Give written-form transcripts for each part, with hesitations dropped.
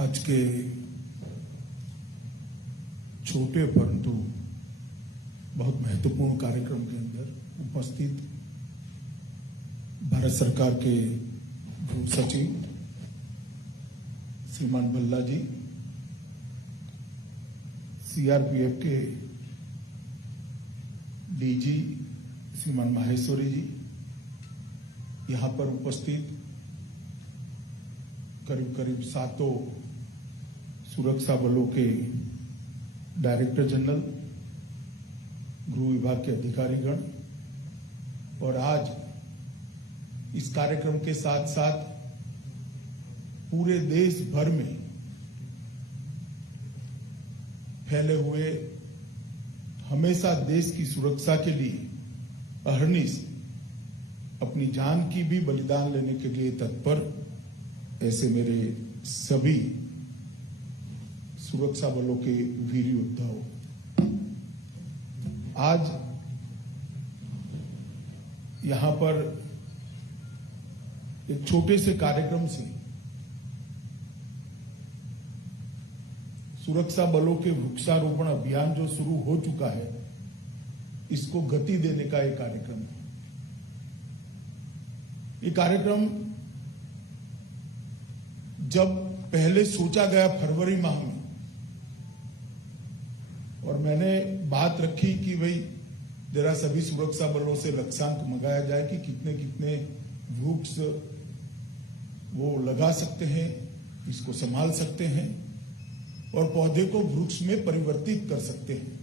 आज के छोटे परंतु बहुत महत्वपूर्ण कार्यक्रम के अंदर उपस्थित भारत सरकार के गृह सचिव श्रीमान भल्ला जी, सीआरपीएफ के डीजी श्रीमान माहेश्वरी जी, यहां पर उपस्थित करीब 7 सुरक्षा बलों के डायरेक्टर जनरल, गृह विभाग के अधिकारीगण और आज इस कार्यक्रम के साथ साथ पूरे देश भर में फैले हुए हमेशा देश की सुरक्षा के लिए अहर्निश अपनी जान की भी बलिदान लेने के लिए तत्पर ऐसे मेरे सभी सुरक्षा बलों के वीर योद्धाओं, आज यहां पर एक छोटे से कार्यक्रम से सुरक्षा बलों के वृक्षारोपण अभियान जो शुरू हो चुका है, इसको गति देने का एक कार्यक्रम है। ये कार्यक्रम जब पहले सोचा गया फरवरी माह में, और मैंने बात रखी कि भाई जरा सभी सुरक्षा बलों से लक्ष्यांक मंगाया जाए कि कितने कितने वृक्ष वो लगा सकते हैं, इसको संभाल सकते हैं और पौधे को वृक्ष में परिवर्तित कर सकते हैं।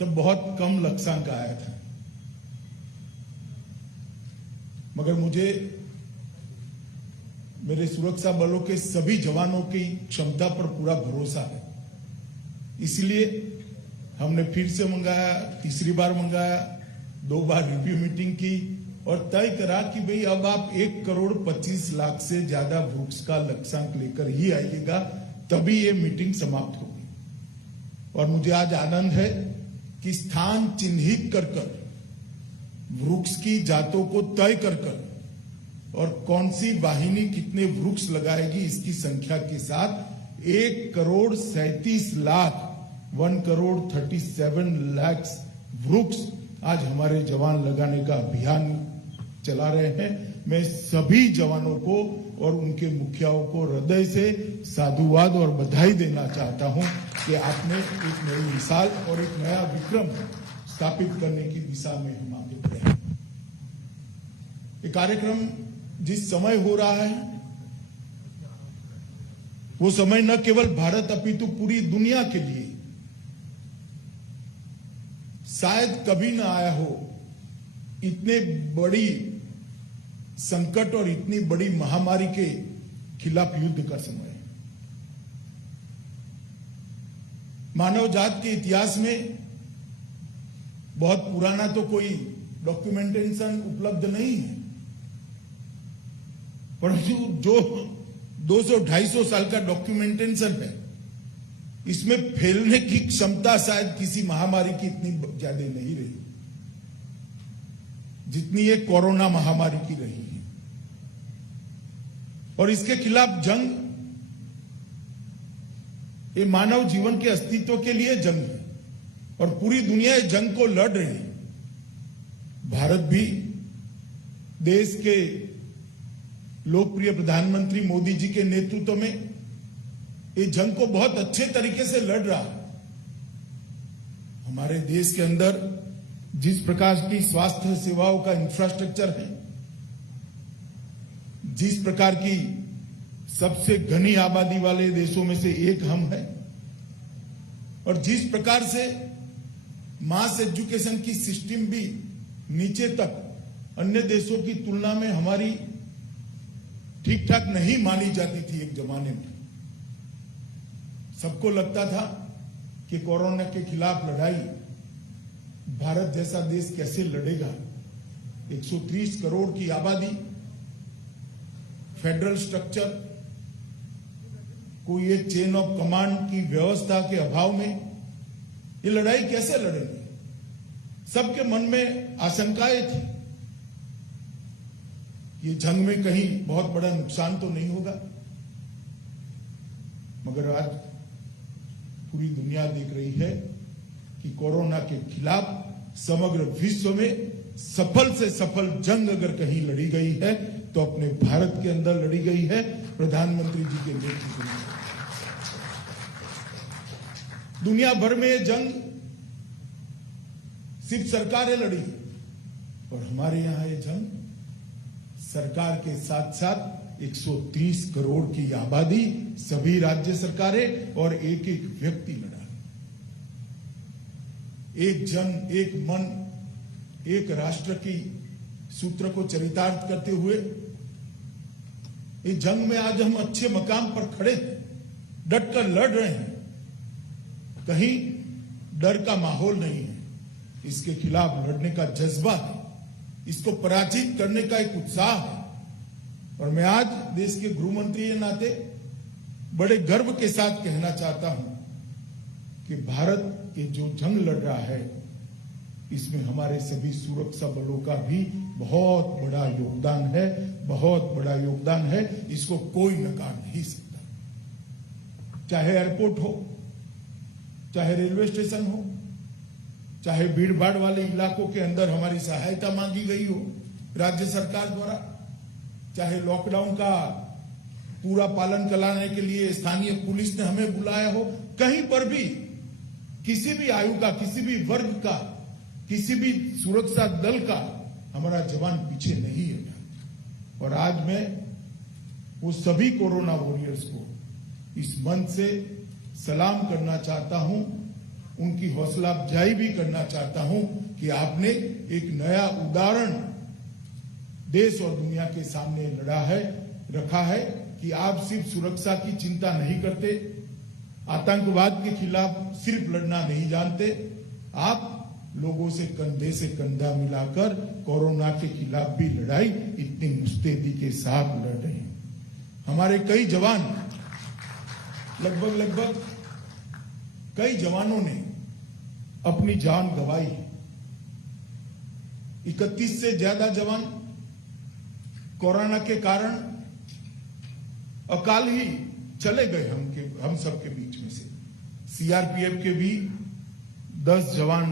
तब बहुत कम लक्ष्यांक आया था, मगर मुझे मेरे सुरक्षा बलों के सभी जवानों की क्षमता पर पूरा भरोसा है। इसलिए हमने फिर से मंगाया, तीसरी बार मंगाया, 2 बार रिव्यू मीटिंग की और तय करा कि भाई अब आप 1,25,00,000 से ज्यादा वृक्ष का लक्ष्यांक लेकर ही आइएगा, तभी ये मीटिंग समाप्त होगी। और मुझे आज आनंद है कि स्थान चिन्हित कर वृक्ष की जातों को तय कर और कौन सी वाहिनी कितने वृक्ष लगाएगी, इसकी संख्या के साथ 1,37,00,000 1,37,00,000 वृक्ष आज हमारे जवान लगाने का अभियान चला रहे हैं। मैं सभी जवानों को और उनके मुखियाओं को हृदय से साधुवाद और बधाई देना चाहता हूं कि आपने एक नई मिसाल और एक नया विक्रम स्थापित करने की दिशा में हम आगे बढ़े हैं। ये कार्यक्रम जिस समय हो रहा है, वो समय न केवल भारत अपितु पूरी दुनिया के लिए शायद कभी न आया हो। इतने बड़ी संकट और इतनी बड़ी महामारी के खिलाफ युद्ध का समय है। मानव जात के इतिहास में बहुत पुराना तो कोई डॉक्यूमेंटेशन उपलब्ध नहीं है, परंतु जो 200-250 साल का डॉक्यूमेंटेशन है, इसमें फैलने की क्षमता शायद किसी महामारी की इतनी ज्यादा नहीं रही जितनी ये कोरोना महामारी की रही है। और इसके खिलाफ जंग, ये मानव जीवन के अस्तित्व के लिए जंग है और पूरी दुनिया इस जंग को लड़ रही है। भारत भी देश के लोकप्रिय प्रधानमंत्री मोदी जी के नेतृत्व में ये जंग को बहुत अच्छे तरीके से लड़ रहा है। हमारे देश के अंदर जिस प्रकार की स्वास्थ्य सेवाओं का इंफ्रास्ट्रक्चर है, जिस प्रकार की सबसे घनी आबादी वाले देशों में से एक हम हैं, और जिस प्रकार से मास एजुकेशन की सिस्टम भी नीचे तक अन्य देशों की तुलना में हमारी ठीक ठाक नहीं मानी जाती थी। एक जमाने में सबको लगता था कि कोरोना के खिलाफ लड़ाई भारत जैसा देश कैसे लड़ेगा। 130 करोड़ की आबादी, फेडरल स्ट्रक्चर, कोई एक चेन ऑफ कमांड की व्यवस्था के अभाव में ये लड़ाई कैसे लड़ेंगे। सबके मन में आशंकाएं थी। ये जंग में कहीं बहुत बड़ा नुकसान तो नहीं होगा, मगर आज पूरी दुनिया देख रही है कि कोरोना के खिलाफ समग्र विश्व में सफल से सफल जंग अगर कहीं लड़ी गई है तो अपने भारत के अंदर लड़ी गई है, प्रधानमंत्री जी के नेतृत्व में। दुनिया भर में ये जंग सिर्फ सरकारें लड़ी और हमारे यहां ये जंग सरकार के साथ साथ 130 करोड़ की आबादी, सभी राज्य सरकारें और एक एक व्यक्ति लड़ा। एक जन, एक मन, एक राष्ट्र की सूत्र को चरितार्थ करते हुए इस जंग में आज हम अच्छे मकाम पर खड़े हैं, डटकर लड़ रहे हैं। कहीं डर का माहौल नहीं है, इसके खिलाफ लड़ने का जज्बा है, इसको पराजित करने का एक उत्साह है। और मैं आज देश के गृह मंत्री के नाते बड़े गर्व के साथ कहना चाहता हूं कि भारत ये जो जंग लड़ रहा है इसमें हमारे सभी सुरक्षा बलों का भी बहुत बड़ा योगदान है, बहुत बड़ा योगदान है। इसको कोई नकार नहीं सकता। चाहे एयरपोर्ट हो, चाहे रेलवे स्टेशन हो, चाहे भीड़ भाड़ वाले इलाकों के अंदर हमारी सहायता मांगी गई हो राज्य सरकार द्वारा, चाहे लॉकडाउन का पूरा पालन कराने के लिए स्थानीय पुलिस ने हमें बुलाया हो, कहीं पर भी किसी भी आयु का, किसी भी वर्ग का, किसी भी सुरक्षा दल का हमारा जवान पीछे नहीं है। और आज मैं वो सभी कोरोना वॉरियर्स को इस मंच से सलाम करना चाहता हूं, उनकी हौसला अफजाई भी करना चाहता हूं कि आपने एक नया उदाहरण देश और दुनिया के सामने रखा है कि आप सिर्फ सुरक्षा की चिंता नहीं करते, आतंकवाद के खिलाफ सिर्फ लड़ना नहीं जानते, आप लोगों से कंधा मिलाकर कोरोना के खिलाफ भी लड़ाई इतनी मुस्तैदी के साथ लड़ रहे हैं। हमारे कई जवान, लगभग कई जवानों ने अपनी जान गंवाई। 31 से ज्यादा जवान कोरोना के कारण अकाल ही चले गए हम सबके बीच में से। सीआरपीएफ के भी 10 जवान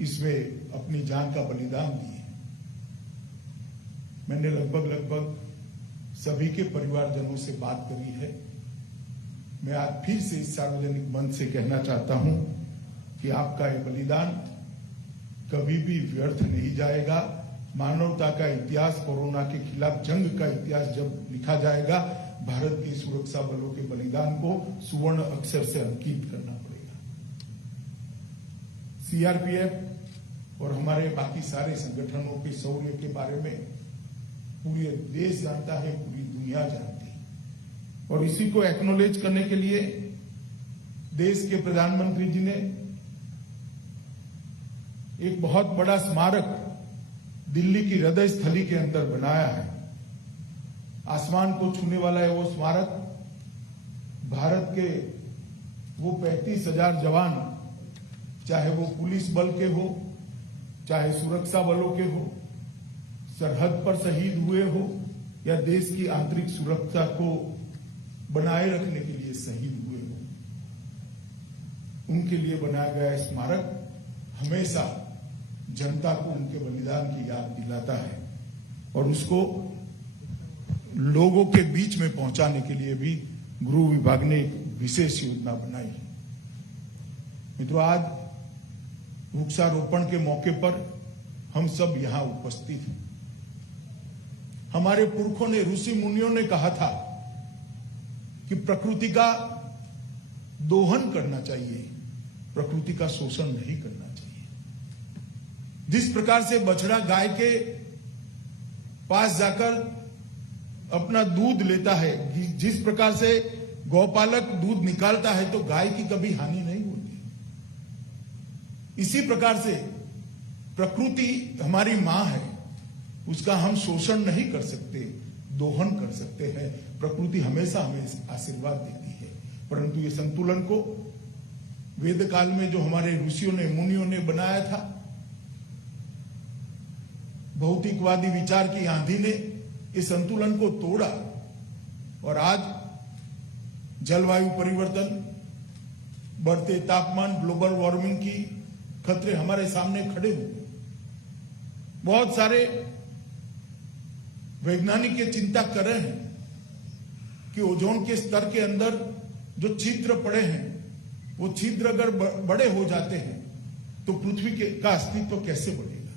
इसमें अपनी जान का बलिदान दिए। मैंने लगभग सभी के परिवारजनों से बात करी है। मैं आज फिर से इस सार्वजनिक मंच से कहना चाहता हूं कि आपका ये बलिदान कभी भी व्यर्थ नहीं जाएगा। मानवता का इतिहास, कोरोना के खिलाफ जंग का इतिहास जब लिखा जाएगा, भारत के सुरक्षा बलों के बलिदान को सुवर्ण अक्षर से अंकित करना पड़ेगा। सीआरपीएफ और हमारे बाकी सारे संगठनों के शौर्य के बारे में पूरे देश जानता है, पूरी दुनिया जानती है। और इसी को एक्नॉलेज करने के लिए देश के प्रधानमंत्री जी ने एक बहुत बड़ा स्मारक दिल्ली की हृदय स्थली के अंदर बनाया है। आसमान को छूने वाला है वो स्मारक। भारत के वो 35,000 जवान, चाहे वो पुलिस बल के हो, चाहे सुरक्षा बलों के हो, सरहद पर शहीद हुए हो या देश की आंतरिक सुरक्षा को बनाए रखने के लिए शहीद हुए हो, उनके लिए बनाया गया स्मारक हमेशा जनता को उनके बलिदान की याद दिलाता है और उसको लोगों के बीच में पहुंचाने के लिए भी गृह विभाग ने एक विशेष योजना बनाई है। मित्रों, आज वृक्षारोपण के मौके पर हम सब यहां उपस्थित हैं। हमारे पुरखों ने, ऋषि मुनियों ने कहा था कि प्रकृति का दोहन करना चाहिए, प्रकृति का शोषण नहीं करना चाहिए। जिस प्रकार से बछड़ा गाय के पास जाकर अपना दूध लेता है, जिस प्रकार से गौपालक दूध निकालता है तो गाय की कभी हानि नहीं होती, इसी प्रकार से प्रकृति हमारी मां है, उसका हम शोषण नहीं कर सकते, दोहन कर सकते हैं। प्रकृति हमेशा हमें आशीर्वाद देती है, परंतु ये संतुलन को वेद काल में जो हमारे ऋषियों ने, मुनियों ने बनाया था, भौतिकवादी विचार की आंधी ने इस संतुलन को तोड़ा और आज जलवायु परिवर्तन, बढ़ते तापमान, ग्लोबल वार्मिंग की खतरे हमारे सामने खड़े हुए। बहुत सारे वैज्ञानिक ये चिंता कर रहे हैं कि ओजोन के स्तर के अंदर जो छिद्र पड़े हैं, वो छिद्र अगर बड़े हो जाते हैं तो पृथ्वी का अस्तित्व कैसे बढ़ेगा,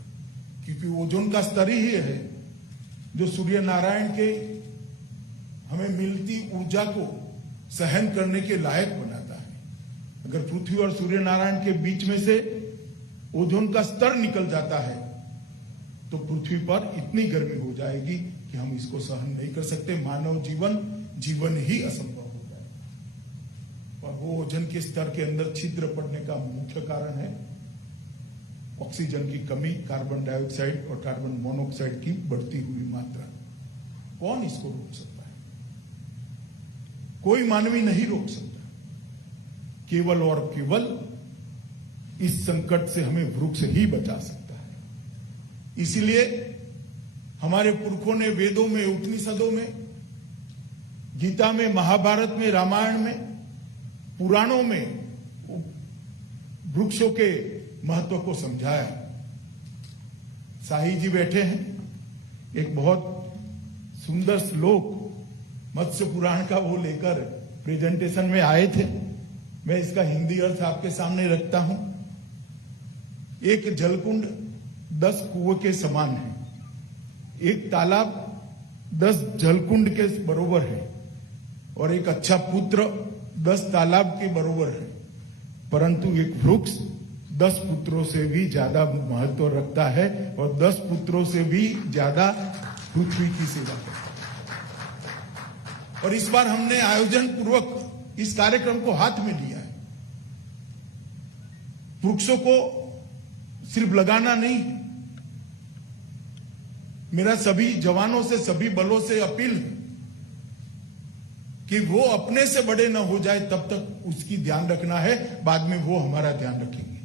क्योंकि ओजोन का स्तर ही है जो सूर्य नारायण के हमें मिलती ऊर्जा को सहन करने के लायक बनाता है। अगर पृथ्वी और सूर्य नारायण के बीच में से ओजोन का स्तर निकल जाता है तो पृथ्वी पर इतनी गर्मी हो जाएगी कि हम इसको सहन नहीं कर सकते। मानव जीवन ही असंभव हो जाएगा। और वो ओजोन के स्तर के अंदर छिद्र पड़ने का मुख्य कारण है ऑक्सीजन की कमी, कार्बन डाइऑक्साइड और कार्बन मोनोऑक्साइड की बढ़ती हुई मात्रा। कौन इसको रोक सकता है? कोई मानवी नहीं रोक सकता। केवल और केवल इस संकट से हमें वृक्ष ही बचा सकता है। इसीलिए हमारे पुरखों ने वेदों में, उपनिषदों में, गीता में, महाभारत में, रामायण में, पुराणों में वृक्षों के महत्व को समझाया। साई जी बैठे हैं, एक बहुत सुंदर श्लोक मत्स्य पुराण का वो लेकर प्रेजेंटेशन में आए थे। मैं इसका हिंदी अर्थ आपके सामने रखता हूं। एक जलकुंड 10 कुएं के समान है, एक तालाब 10 जलकुंड के बरोबर है और एक अच्छा पुत्र 10 तालाब के बरोबर है, परंतु एक वृक्ष 10 पुत्रों से भी ज्यादा महत्व रखता है और 10 पुत्रों से भी ज्यादा पृथ्वी की सेवा करता है। और इस बार हमने आयोजन पूर्वक इस कार्यक्रम को हाथ में लिया है। वृक्षों को सिर्फ लगाना नहीं है। मेरा सभी जवानों से, सभी बलों से अपील है कि वो अपने से बड़े ना हो जाए तब तक उसकी ध्यान रखना है, बाद में वो हमारा ध्यान रखेंगे।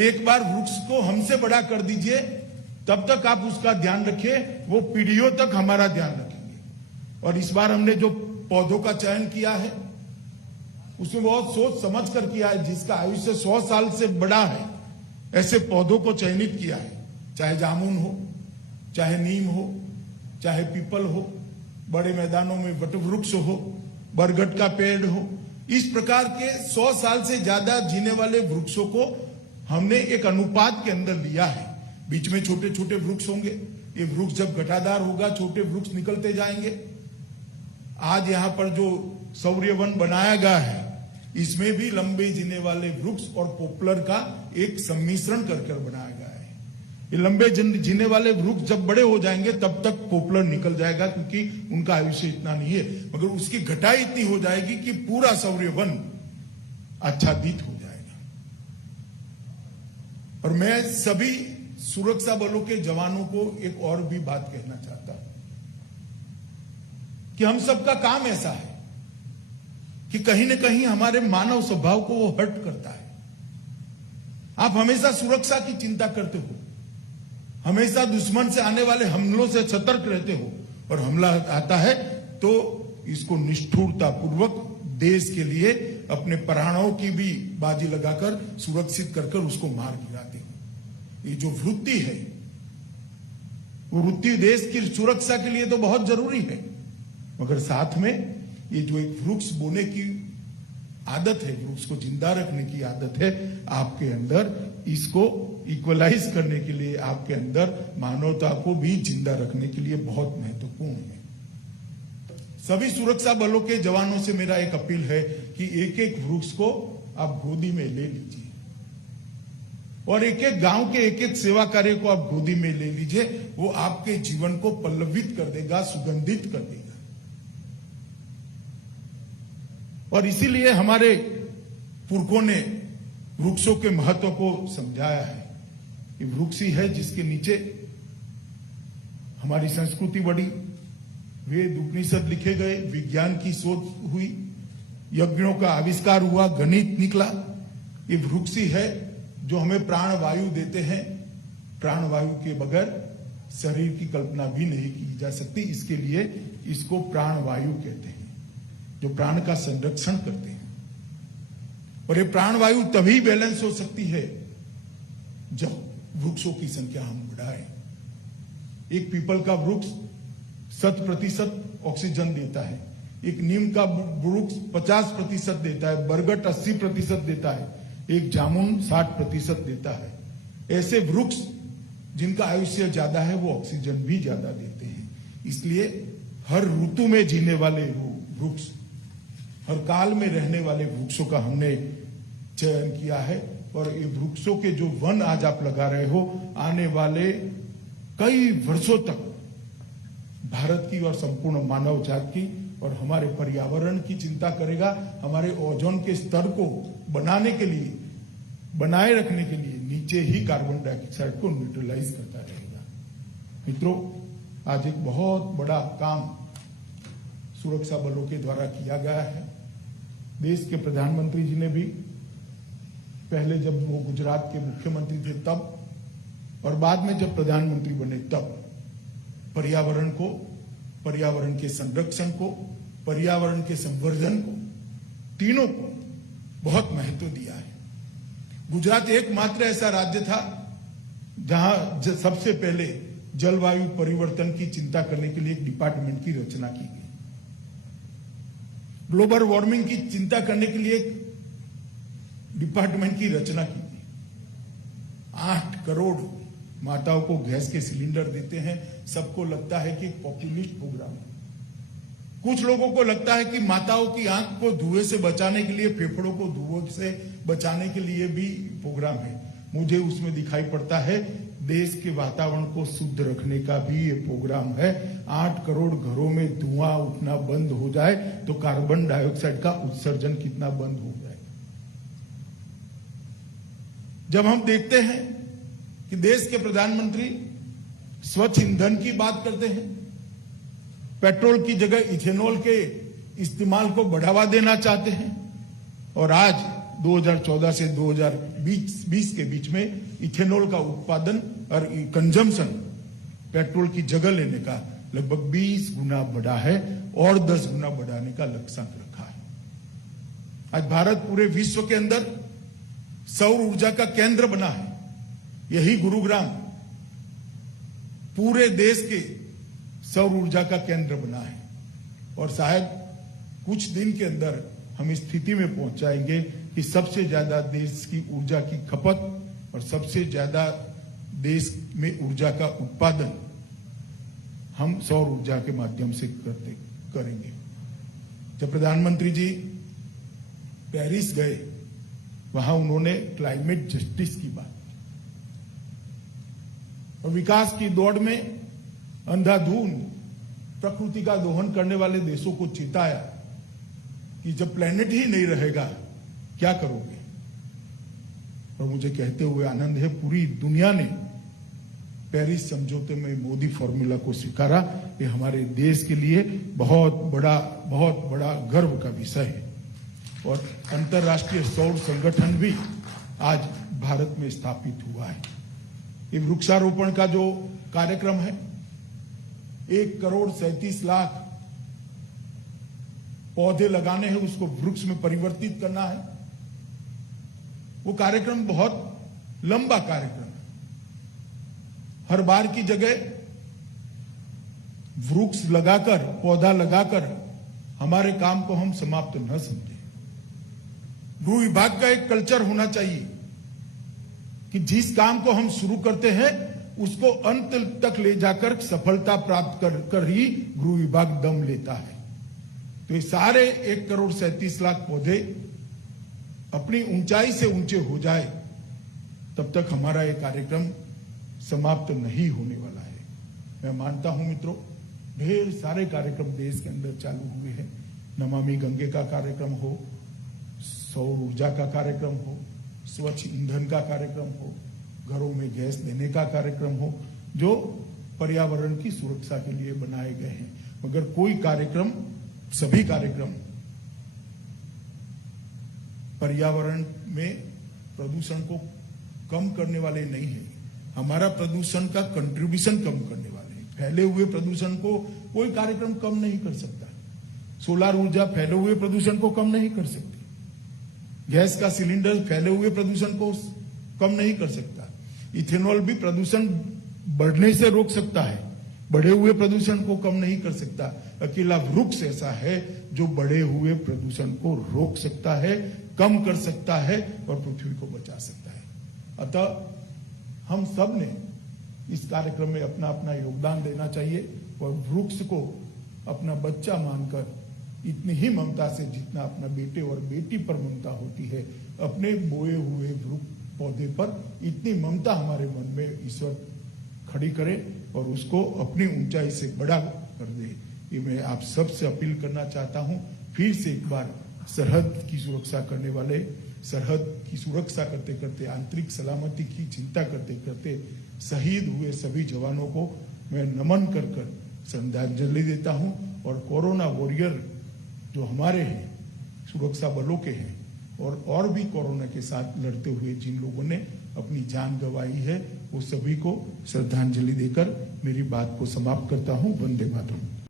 एक बार वृक्ष को हमसे बड़ा कर दीजिए, तब तक आप उसका ध्यान रखिए, वो पीढ़ियों तक हमारा ध्यान रखेंगे। और इस बार हमने जो पौधों का चयन किया है उसमें बहुत सोच समझ कर किया है। जिसका आयुष्य 100 साल से बड़ा है, ऐसे पौधों को चयनित किया है। चाहे जामुन हो, चाहे नीम हो, चाहे पीपल हो, बड़े मैदानों में वट वृक्ष हो, बरगद का पेड़ हो, इस प्रकार के 100 साल से ज्यादा जीने वाले वृक्षों को हमने एक अनुपात के अंदर लिया है। बीच में छोटे छोटे वृक्ष होंगे, ये वृक्ष जब घटादार होगा छोटे वृक्ष निकलते जाएंगे। आज यहाँ पर जो सौर्य वन बनाया गया है, इसमें भी लंबे जीने वाले वृक्ष और पॉपुलर का एक सम्मिश्रण कर बनाया गया है। ये लंबे जीने वाले वृक्ष जब बड़े हो जाएंगे तब तक पॉपुलर निकल जाएगा, क्योंकि उनका आयुष्य इतना नहीं है, मगर उसकी घटाई इतनी हो जाएगी कि पूरा सौर्य वन आच्छादित हो जाएगा। और मैं सभी सुरक्षा बलों के जवानों को एक और भी बात कहना चाहता हूं कि हम सबका काम ऐसा है कि कहीं न कहीं हमारे मानव स्वभाव को वो हर्ट करता है। आप हमेशा सुरक्षा की चिंता करते हो, हमेशा दुश्मन से आने वाले हमलों से सतर्क रहते हो, और हमला आता है तो इसको निष्ठुरता पूर्वक देश के लिए अपने प्राणों की भी बाजी लगाकर सुरक्षित कर उसको मार गिराते हो। ये जो वृत्ति है, वो वृत्ति देश की सुरक्षा के लिए तो बहुत जरूरी है, मगर साथ में ये जो एक वृक्ष बोने की आदत है, वृक्ष को जिंदा रखने की आदत है आपके अंदर, इसको इक्वलाइज करने के लिए आपके अंदर मानवता को भी जिंदा रखने के लिए बहुत महत्वपूर्ण है। सभी सुरक्षा बलों के जवानों से मेरा एक अपील है कि एक एक वृक्ष को आप गोदी में ले लीजिए और एक एक गांव के एक एक सेवा कार्य को आप गोदी में ले लीजिए। वो आपके जीवन को पल्लवित कर देगा, सुगंधित कर देगा। और इसीलिए हमारे पुरखों ने वृक्षों के महत्व को समझाया है कि वृक्ष ही है जिसके नीचे हमारी संस्कृति बढ़ी, वेद उपनिषद लिखे गए, विज्ञान की शोध हुई, यज्ञों का आविष्कार हुआ, गणित निकला। ये वृक्ष ही है जो हमें प्राण वायु देते हैं, प्राणवायु के बगैर शरीर की कल्पना भी नहीं की जा सकती। इसके लिए इसको प्राणवायु कहते हैं, जो प्राण का संरक्षण करते हैं। और ये प्राणवायु तभी बैलेंस हो सकती है जब वृक्षों की संख्या हम बढ़ाएं। एक पीपल का वृक्ष 100% ऑक्सीजन देता है, एक नीम का वृक्ष 50% देता है, बरगद 80% देता है, एक जामुन 60% देता है। ऐसे वृक्ष जिनका आयुष्य ज्यादा है वो ऑक्सीजन भी ज्यादा देते हैं। इसलिए हर ऋतु में जीने वाले वृक्ष, हर काल में रहने वाले वृक्षों का हमने चयन किया है। और ये वृक्षों के जो वन आज आप लगा रहे हो, आने वाले कई वर्षों तक भारत की और संपूर्ण मानव जात की और हमारे पर्यावरण की चिंता करेगा। हमारे ओजोन के स्तर को बनाए रखने के लिए नीचे ही कार्बन डाइऑक्साइड को न्यूट्रलाइज करता रहेगा। मित्रों, आज एक बहुत बड़ा काम सुरक्षा बलों के द्वारा किया गया है। देश के प्रधानमंत्री जी ने भी पहले जब वो गुजरात के मुख्यमंत्री थे तब, और बाद में जब प्रधानमंत्री बने तब पर्यावरण को, पर्यावरण के संरक्षण को, पर्यावरण के संवर्धन को, तीनों को बहुत महत्व दिया है। गुजरात एकमात्र ऐसा राज्य था जहां सबसे पहले जलवायु परिवर्तन की चिंता करने के लिए एक डिपार्टमेंट की रचना की गई। ग्लोबल वार्मिंग की चिंता करने के लिए एक डिपार्टमेंट की रचना की गई। 8 करोड़ माताओं को गैस के सिलेंडर देते हैं। सबको लगता है कि एक पॉपुलिस्ट प्रोग्राम है। कुछ लोगों को लगता है कि माताओं की आंख को धुएं से बचाने के लिए, फेफड़ों को धुएं से बचाने के लिए भी प्रोग्राम है। मुझे उसमें दिखाई पड़ता है देश के वातावरण को शुद्ध रखने का भी ये प्रोग्राम है। 8 करोड़ घरों में धुआं उठना बंद हो जाए तो कार्बन डाइऑक्साइड का उत्सर्जन कितना बंद हो जाए। जब हम देखते हैं कि देश के प्रधानमंत्री स्वच्छ ईंधन की बात करते हैं, पेट्रोल की जगह इथेनॉल के इस्तेमाल को बढ़ावा देना चाहते हैं, और आज 2014 से 2020 के बीच में इथेनॉल का उत्पादन और कंजम्पशन पेट्रोल की जगह लेने का लगभग 20 गुना बढ़ा है और 10 गुना बढ़ाने का लक्ष्यांक रखा है। आज भारत पूरे विश्व के अंदर सौर ऊर्जा का केंद्र बना है। यही गुरुग्राम पूरे देश के सौर ऊर्जा का केंद्र बना है, और शायद कुछ दिन के अंदर हम इस स्थिति में पहुंच जाएंगे कि सबसे ज्यादा देश की ऊर्जा की खपत और सबसे ज्यादा देश में ऊर्जा का उत्पादन हम सौर ऊर्जा के माध्यम से करेंगे। जब प्रधानमंत्री जी पेरिस गए, वहां उन्होंने क्लाइमेट जस्टिस की बात की और विकास की दौड़ में अंधाधुंध प्रकृति का दोहन करने वाले देशों को चेताया कि जब प्लेनेट ही नहीं रहेगा क्या करोगे। और मुझे कहते हुए आनंद है, पूरी दुनिया ने पेरिस समझौते में मोदी फॉर्मूला को स्वीकारा। ये हमारे देश के लिए बहुत बड़ा गर्व का विषय है। और अंतर्राष्ट्रीय सौर संगठन भी आज भारत में स्थापित हुआ है। ये वृक्षारोपण का जो कार्यक्रम है, 1,37,00,000 पौधे लगाने हैं, उसको वृक्ष में परिवर्तित करना है। वो कार्यक्रम बहुत लंबा कार्यक्रम है। हर बार की जगह वृक्ष लगाकर, पौधा लगाकर हमारे काम को हम समाप्त न समझें। गृह विभाग का एक कल्चर होना चाहिए कि जिस काम को हम शुरू करते हैं उसको अंत तक ले जाकर सफलता प्राप्त कर ही गृह विभाग दम लेता है। तो ये सारे 1,37,00,000 पौधे अपनी ऊंचाई से ऊंचे हो जाए तब तक हमारा ये कार्यक्रम समाप्त नहीं होने वाला है। मैं मानता हूं मित्रों, ढेर सारे कार्यक्रम देश के अंदर चालू हुए हैं। नमामि गंगे का कार्यक्रम हो, सौर ऊर्जा का कार्यक्रम हो, स्वच्छ ईंधन का कार्यक्रम हो, घरों में गैस देने का कार्यक्रम हो, जो पर्यावरण की सुरक्षा के लिए बनाए गए हैं। मगर कोई कार्यक्रम, सभी कार्यक्रम पर्यावरण में प्रदूषण को कम करने वाले नहीं है। हमारा प्रदूषण का कंट्रीब्यूशन कम करने वाले हैं। फैले हुए प्रदूषण को कोई कार्यक्रम कम नहीं कर सकता। सोलर ऊर्जा फैले हुए प्रदूषण को कम नहीं कर सकती। गैस का सिलेंडर फैले हुए प्रदूषण को कम नहीं कर सकता। इथेनॉल भी प्रदूषण बढ़ने से रोक सकता है, बढ़े हुए प्रदूषण को कम नहीं कर सकता। अकेला वृक्ष ऐसा है जो बढ़े हुए प्रदूषण को रोक सकता है, कम कर सकता है और पृथ्वी को बचा सकता है। अतः हम सब ने इस कार्यक्रम में अपना अपना योगदान देना चाहिए और वृक्ष को अपना बच्चा मानकर इतनी ही ममता से जितना अपना बेटे और बेटी पर ममता होती है, अपने बोए हुए वृक्ष पौधे पर इतनी ममता हमारे मन में ईश्वर खड़ी करे और उसको अपनी ऊंचाई से बड़ा कर दे। ये मैं आप सबसे अपील करना चाहता हूं। फिर से एक बार सरहद की सुरक्षा करने वाले, सरहद की सुरक्षा करते करते, आंतरिक सलामती की चिंता करते करते शहीद हुए सभी जवानों को मैं नमन कर कर श्रद्धांजलि देता हूं। और कोरोना वॉरियर जो हमारे हैं, सुरक्षा बलों के हैं और भी कोरोना के साथ लड़ते हुए जिन लोगों ने अपनी जान गंवाई है, वो सभी को श्रद्धांजलि देकर मेरी बात को समाप्त करता हूं। वंदे मातरम।